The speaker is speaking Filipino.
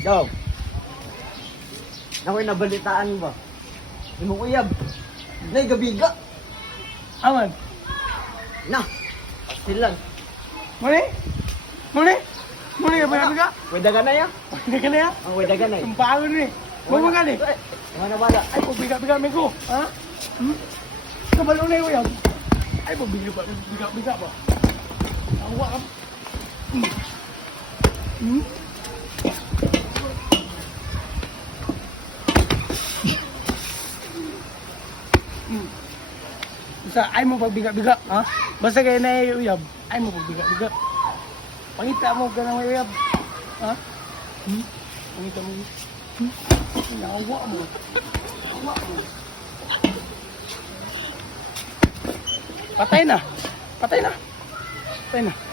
Go. Ako'y nabalitaan ba? Hindi mo uyab. Nay, gabiga. Aman. Na. Pasilan. Muli? Muli? Muli ka ba ka? Weda ka na ya? Hindi ka na yan? Ang weda ka na eh. Ang bago ni. Mo nga ni. Eh, Mga nabala. Ay, pagbiga-biga mi ko. Ha? Hmm? Kabalo na yun yan. Ay, pagbiga biga ba? Awa ka. Hmm. Hmm? Basta ay mo pagbiga-biga, ha? Basta kayo na uyab, ay mo pagbiga-biga. Pangita mo ka na uyab. Ha? Hmm? Pangita mo. Hmm? Nawa mo. Nawa mo. Patay na. Patay na. Patay na.